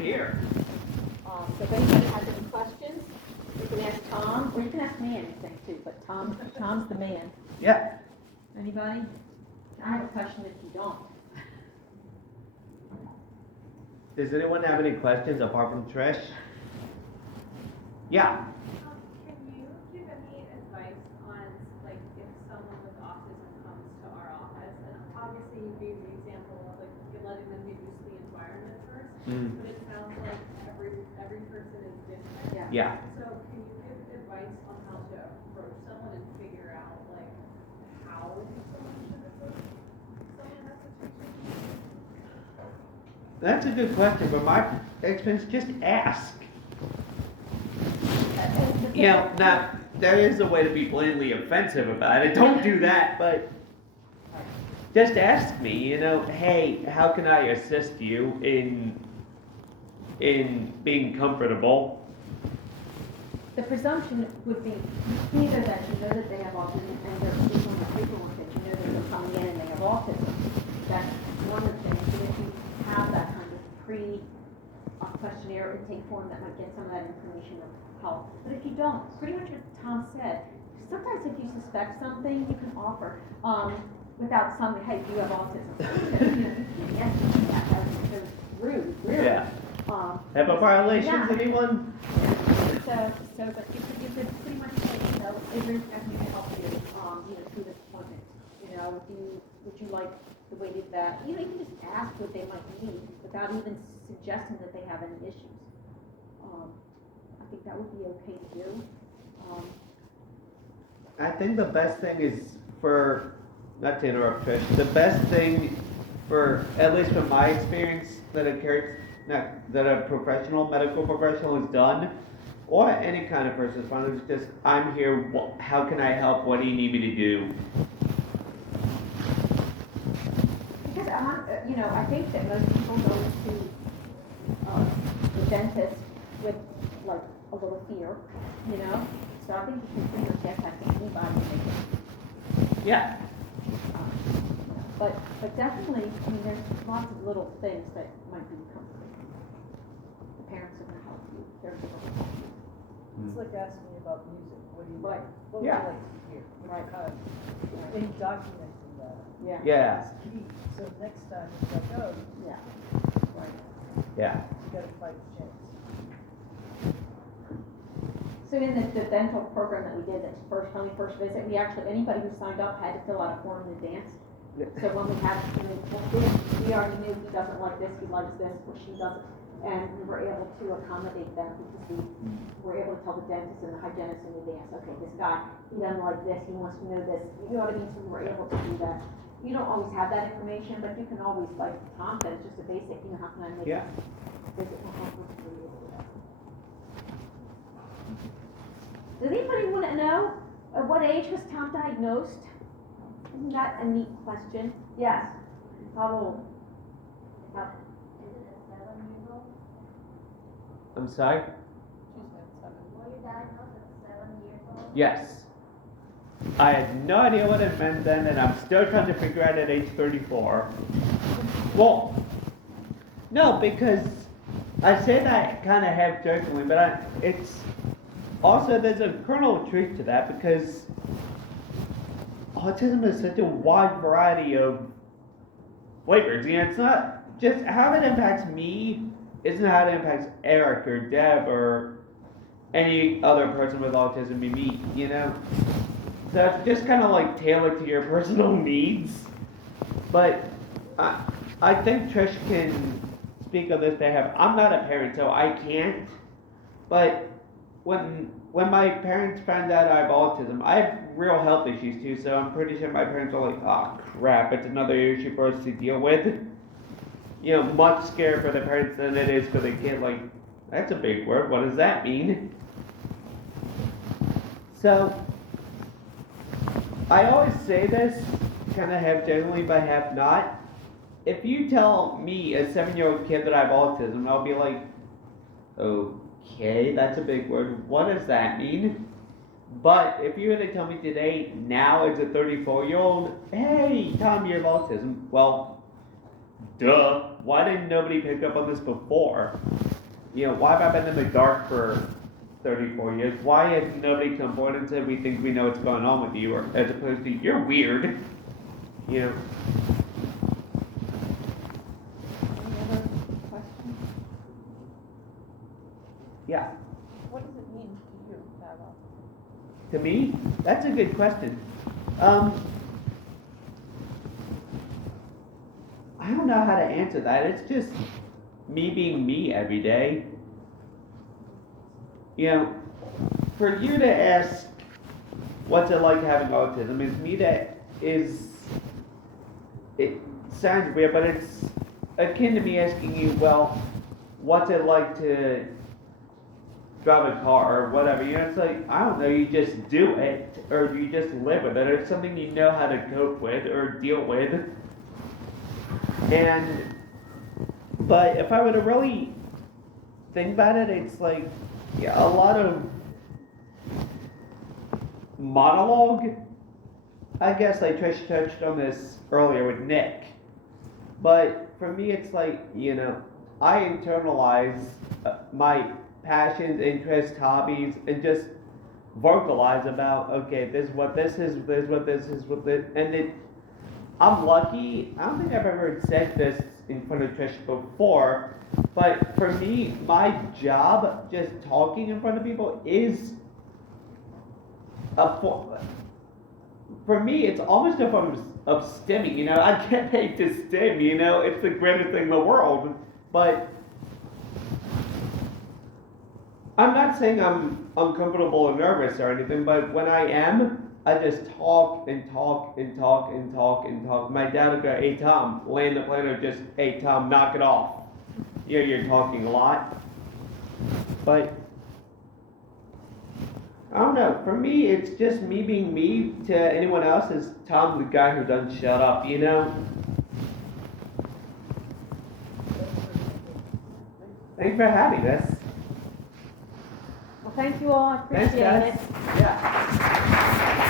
here. So if anybody has any questions, you can ask Tom, or you can ask me anything too, but Tom's the man. Yeah. Anybody? I have a question if you don't. Does anyone have any questions apart from Trish? Yeah. Can you give any advice on, like, if someone with autism comes to our office, and obviously you gave the example of, like, you're letting them get used to the environment first, but it sounds like every person is different. Yeah. So can you give advice on how to approach someone and figure out, like, how someone should approach someone in that situation? That's a good question, but my experience, just ask. You know, now, there is a way to be blatantly offensive about it. Don't do that, but just ask me, you know, hey, how can I assist you in being comfortable? The presumption would be either that you know that they have autism and they're speaking on the paperwork that you know that they're coming in and they have autism. That's one of the things. So if you have that kind of questionnaire intake form that might get some of that information of help. But if you don't, pretty much what Tom said, sometimes if you suspect something, you can offer without some, hey, do you have autism? Yes, that's rude, really. Yeah. HIPAA violations, Yeah. anyone? But you could pretty much say, you know, is there anything to help you, through this appointment? You know, would you like the way that, you can just ask what they might need without even suggesting that they have any issues. I think that would be okay to do. I think the best thing is not to interrupt Trish, the best thing at least from my experience, that a medical professional has done, or any kind of person, is just, I'm here, how can I help, what do you need me to do? Because, I think that most people go to the dentist with, like, a little fear, So I think you can pretty much ask, anybody to make it. Yeah. But definitely, there's lots of little things that might be comforting. The parents are going to help you. They're going to help you. It's like asking me about music. What do you Right. like? What would you like to hear? Right. And documenting that. Yeah. Yeah. It's key. So next time it's like, oh, Yeah. Right. Yeah. you gotta fight the chance. So in the dental program that we did, that first visit, anybody who signed up had to fill out a form in advance. So when we had, we already knew he doesn't like this, he likes this, or she doesn't. And we were able to accommodate them because we were able to tell the dentist and the hygienist in advance, okay, this guy, he doesn't like this, he wants to know this. You know what I mean? So we were able to do that. You don't always have that information, but you can always, like Tom said, it's just a basic, how can I make Yeah. this visit more comfortable for you? Does anybody want to know at what age was Tom diagnosed? Isn't that a neat question? Yes. How old? Is it at 7 years old? I'm sorry? Were you diagnosed at 7 years old? Yes. I had no idea what it meant then, and I'm still trying to figure out at age 34. Well, no, because I say that kind of half jokingly, but it's also, there's a kernel of truth to that, because autism is such a wide variety of flavors. It's not just how it impacts me, isn't how it impacts Eric or Deb or any other person with autism we meet, So it's just kind of like tailored to your personal needs. But I think Trish can speak of this behalf. I'm not a parent, so I can't. But when my parents found out I have autism, I have real health issues too, so I'm pretty sure my parents are like, oh crap, it's another issue for us to deal with. Much scarier for the parents than it is for the kid. Like, that's a big word, what does that mean? So, I always say this, kind of half genuinely but half not. If you tell me, a 7-year-old kid, that I have autism, I'll be like, okay, that's a big word. What does that mean? But if you were to tell me today, now as a 34-year-old, hey, Tom, you have autism, well, duh, why didn't nobody pick up on this before? You know, why have I been in the dark for 34 years? Why has nobody come forward and said we think we know what's going on with you, or as opposed to you're weird? You know, Any other questions? yeah. What does it mean to you to have autism? To me, that's a good question. I don't know how to answer that. It's just me being me every day. You know, for you to ask what's it like having autism is me that is, it sounds weird, but it's akin to me asking you, well, what's it like to drive a car or whatever? You know, it's like, I don't know, you just do it, or you just live with it, or it's something you know how to cope with or deal with. But if I were to really think about it, it's like, yeah, a lot of monologue. I guess like Trish touched on this earlier with Nick. But for me, it's like, you know, I internalize my passions, interests, hobbies, and just vocalize about, okay, this is what this is, this is what this is, what this, and it, I'm lucky, I don't think I've ever said this in front of Trish before, but for me, my job, just talking in front of people, is a form, for me, it's almost a form of stimming, you know, I get paid to stim, you know, it's the greatest thing in the world, but I'm not saying I'm uncomfortable or nervous or anything, but when I am, I just talk and talk and talk and talk and talk. My dad would go, hey Tom, land the plane, or just, hey Tom, knock it off. You know, you're talking a lot. But, I don't know, for me, it's just me being me. To anyone else, is Tom the guy who doesn't shut up, you know? Thanks for having us. Well, thank you all, I Thanks, appreciate guys. it. Yeah.